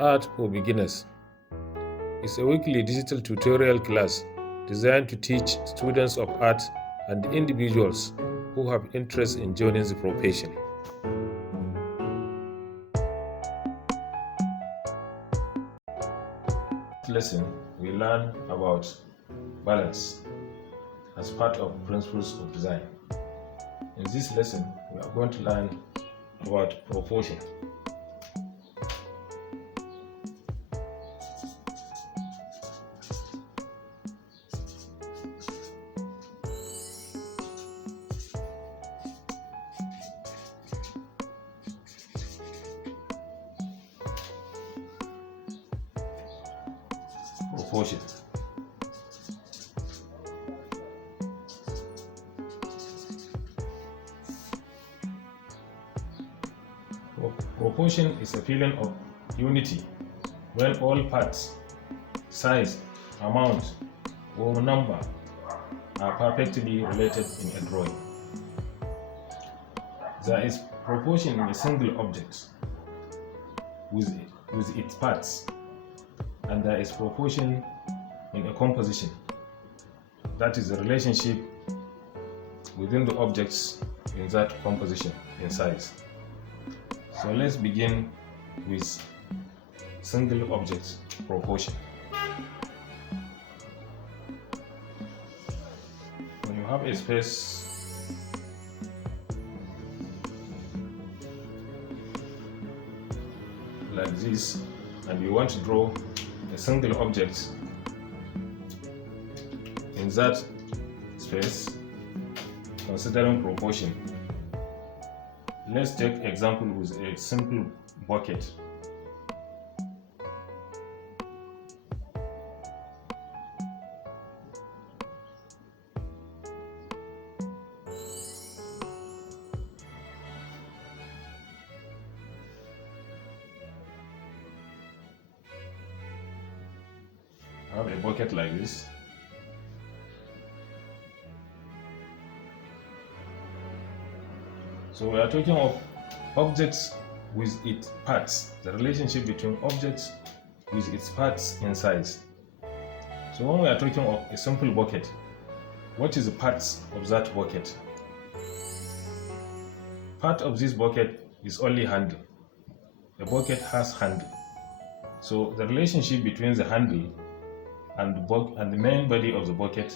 Art for Beginners is a weekly digital tutorial class designed to teach students of art and individuals who have interest in joining the profession. In this lesson, we learn about balance as part of principles of design. In this lesson, we are going to learn about proportion. Proportion. Proportion is a feeling of unity when all parts, size, amount, or number are perfectly related in a drawing. There is proportion in a single object with its parts, and there is proportion in a composition. That is the relationship within the objects in that composition in size. So let's begin with single object proportion. When you have a space like this and you want to draw a single object in that space, considering proportion, let's take example with a simple bucket. I have a bucket like this. So we are talking of objects with its parts, the relationship between objects with its parts in size. So when we are talking of a simple bucket, what is the parts of that bucket? Part of this bucket is only handle. The bucket has handle. So the relationship between the handle and the main body of the bucket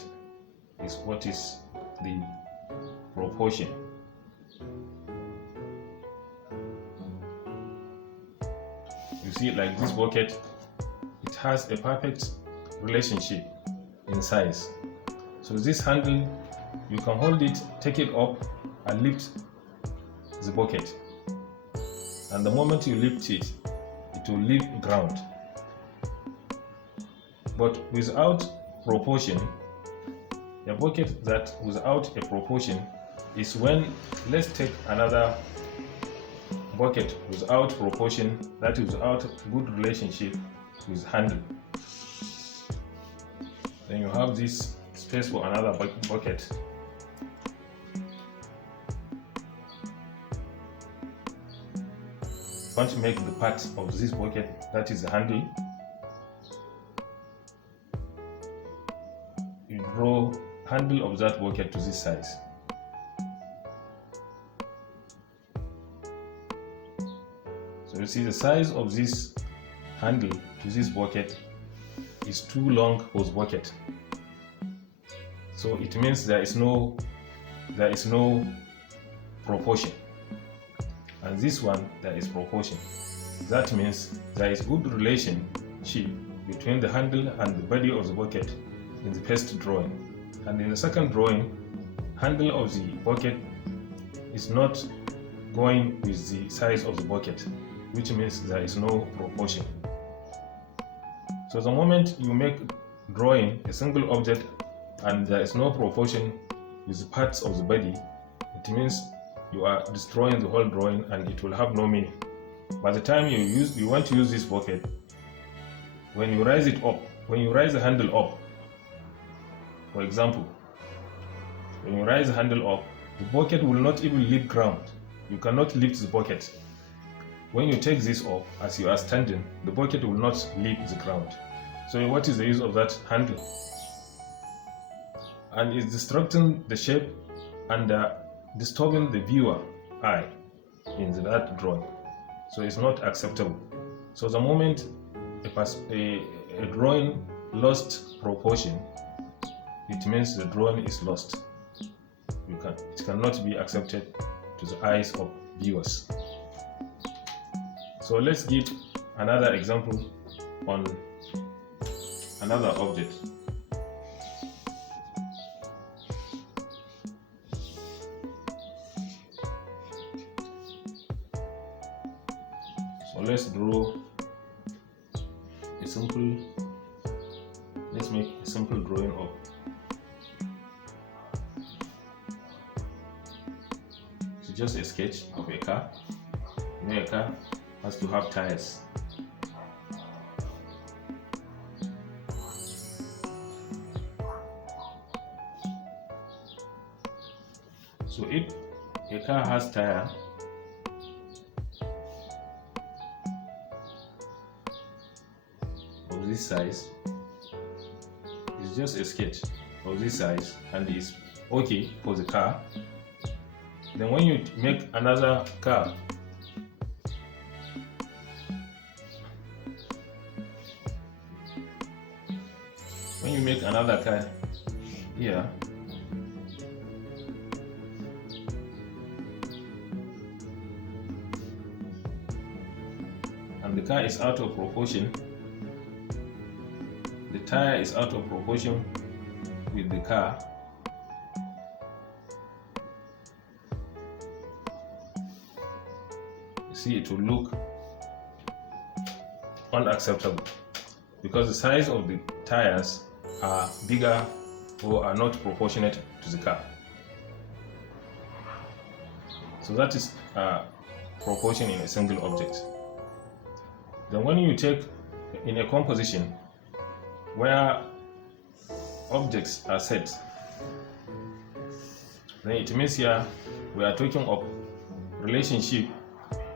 is what is the proportion. You see, like this bucket, it has a perfect relationship in size. So this handle, you can hold it, take it up and lift the bucket. And the moment you lift it, it will leave ground. But without proportion, a bucket that without a proportion is when, let's take another bucket without proportion, that is without good relationship with handle. Then you have this space for another bucket. Want to make the part of this bucket, that is the handle. You draw handle of that bucket to this size. So you see the size of this handle to this bucket is too long for the bucket. So it means there is no proportion. And this one, there is proportion. That means there is good relationship between the handle and the body of the bucket in the first drawing. And in the second drawing, handle of the bucket is not going with the size of the bucket, which means there is no proportion. So the moment you make drawing a single object and there is no proportion with the parts of the body, it means you are destroying the whole drawing and it will have no meaning. By the time you want to use this bucket, when you raise it up, when you raise the handle up, for example, when you raise the handle up, the bucket will not even leave ground. You cannot lift the bucket. when you take this off as you are standing, the bucket will not leave the ground. So what is the use of that handle? And it's distorting the shape and disturbing the viewer eye in that drawing. So it's not acceptable. So the moment a drawing lost proportion, it means the drawing is lost. It cannot be accepted to the eyes of viewers. So let's give another example on another object. So let's make a simple drawing of just a sketch of a car. You know, a car has to have tires. So if a car has tire, of this size, it's just a sketch of this size and is okay for the car. Then when you make another car, here, and the car is out of proportion, the tire is out of proportion with the car, you see it will look unacceptable because the size of the tires are bigger or are not proportionate to the car. So that is proportion in a single object. Then when you take in a composition where objects are set, then it means here we are talking of relationship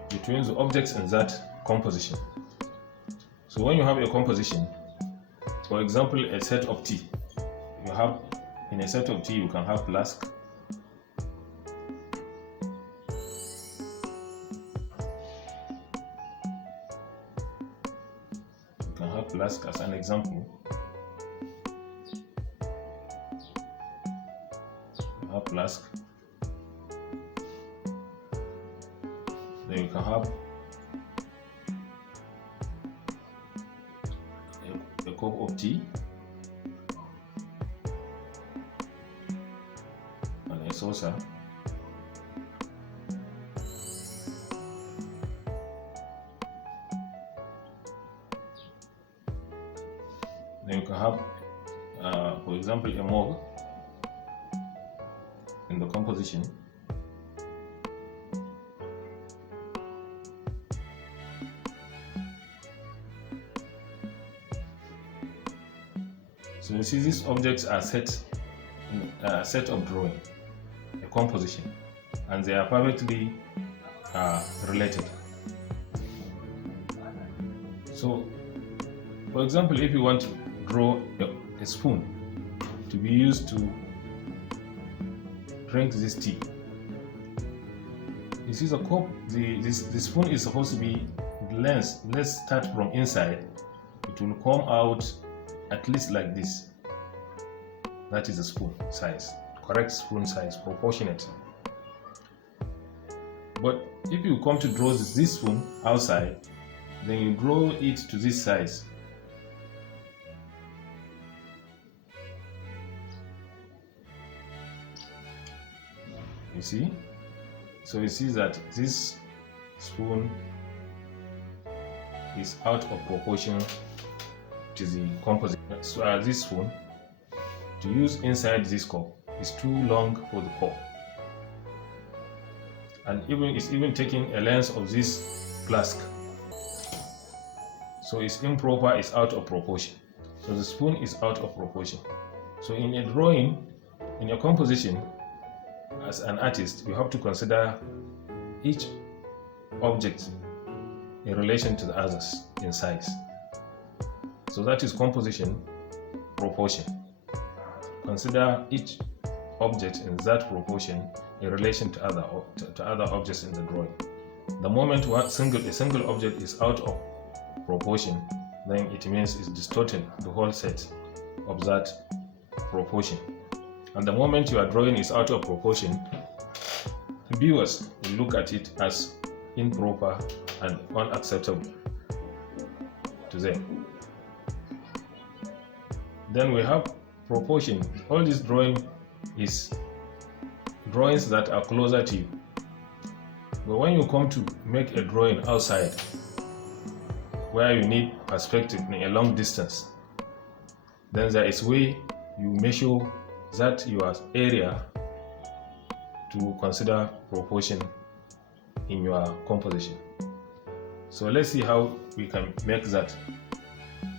between the objects in that composition. So when you have a composition, for example, a set of tea, in a set of tea you can have flask, as an example. You have flask, then you can have a cup of tea and a saucer. Then you can have, for example, a mug in the composition. So you see these objects are set in a set of drawing, a composition, and they are perfectly related. So, for example, if you want to draw a spoon to be used to drink this tea, you see the cup, the spoon is supposed to be length. Let's start from inside. It will come out at least like this. That is the spoon size, correct spoon size, proportionate. But if you come to draw this spoon outside, then you draw it to this size. You see? So you see that this spoon is out of proportion to the composition. So this spoon, to use inside this cup, is too long for the cup. And it's even taking a length of this flask. So it's improper, it's out of proportion. So the spoon is out of proportion. So in a drawing, in your composition, as an artist, you have to consider each object in relation to the others in size. So that is composition proportion. Consider each object in that proportion in relation to other objects in the drawing. The moment a single object is out of proportion, then it means it's distorting the whole set of that proportion. And the moment your drawing is out of proportion, viewers will look at it as improper and unacceptable to them. Then we have proportion. All this drawing is drawings that are closer to you. But when you come to make a drawing outside, where you need perspective in a long distance, then there is way you measure that your area to consider proportion in your composition. So let's see how we can make that.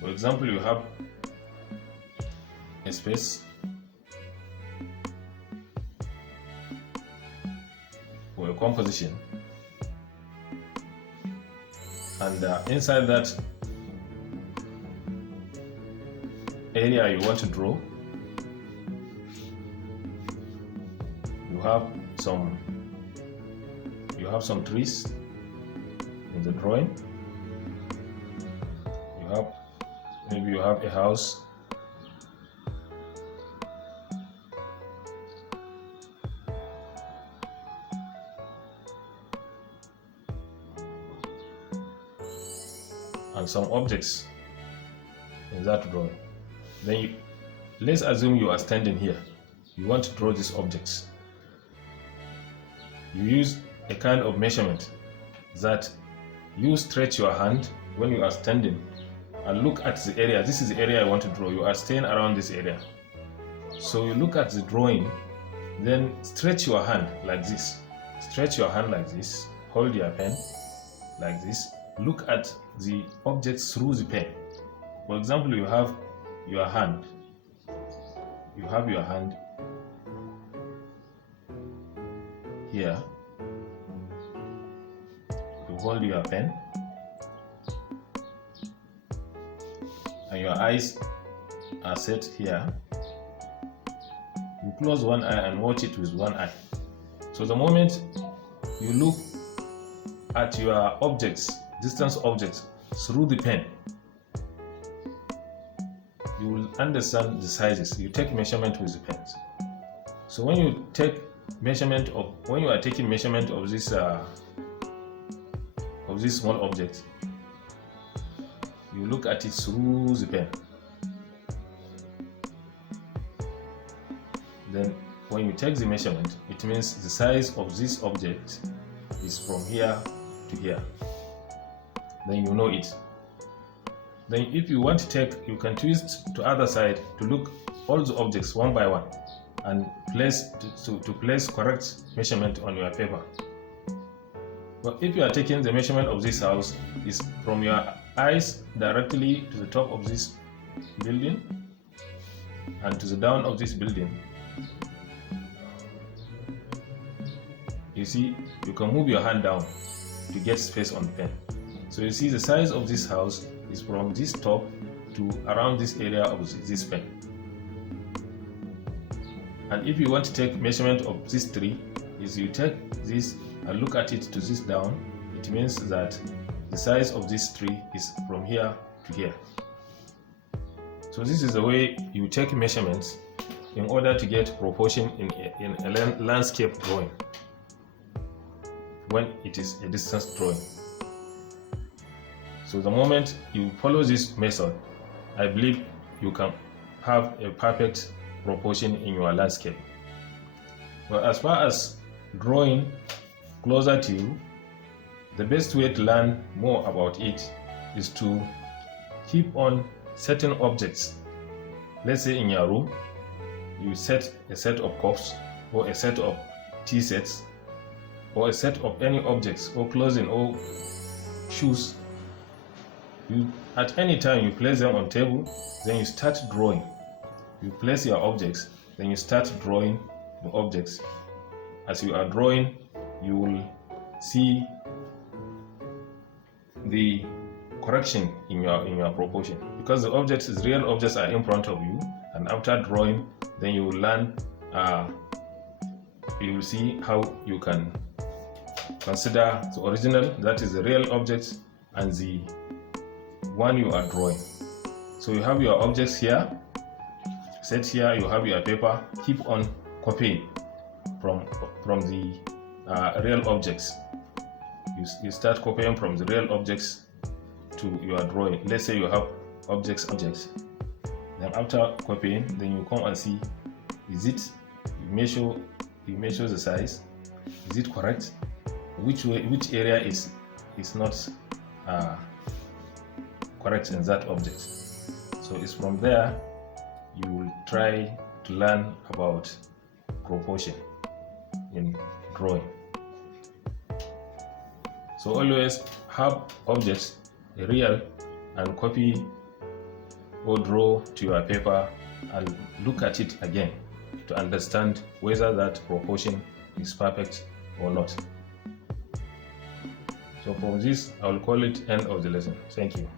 For example, you have a space for a composition, and inside that area you want to draw, you have some trees in the drawing. Maybe you have a house. And some objects in that drawing. Then let's assume you are standing here. You want to draw these objects. You use a kind of measurement that you stretch your hand when you are standing and look at the area. This is the area I want to draw. You are staying around this area. So you look at the drawing, then stretch your hand like this. Stretch your hand like this. Hold your pen like this. Look at the objects through the pen. For example, you have your hand. You have your hand here. You hold your pen, and your eyes are set here. You close one eye and watch it with one eye. So the moment you look at your objects, distance objects, through the pen, you will understand the sizes. You take measurement with the pens. So when you are taking measurement of this small object, you look at it through the pen. Then when you take the measurement, it means the size of this object is from here to here. Then you know it. Then if you want to take, you can twist to other side to look all the objects one by one and place correct measurement on your paper. But if you are taking the measurement of this house, is from your eyes directly to the top of this building and to the down of this building. You see, you can move your hand down to get space on the pen. So you see the size of this house is from this top to around this area of this pen. And if you want to take measurement of this tree, is you take this and look at it to this down, it means that the size of this tree is from here to here. So this is the way you take measurements in order to get proportion in a landscape drawing when it is a distance drawing. So the moment you follow this method, I believe you can have a perfect proportion in your landscape. But as far as drawing closer to you, the best way to learn more about it is to keep on certain objects. Let's say in your room, you set a set of cups or a set of tea sets or a set of any objects or clothing or shoes. At any time you place them on table, then you start drawing. You place your objects, then you start drawing the objects. As you are drawing, you will see the correction in your proportion, because the real objects are in front of you, and after drawing, then you will learn, you will see how you can consider the original, that is the real object, and the one you are drawing. So you have your objects here, set here, you have your paper. Keep on copying from the real objects. You start copying from the real objects to your drawing. Let's say you have objects. Then after copying, then you come and see, is it, you measure the size, is it correct? Which area is not correct in that object. So it's from there you will try to learn about proportion in drawing. So always have objects real and copy or draw to your paper and look at it again to understand whether that proportion is perfect or not. So from this, I will call it end of the lesson. Thank you.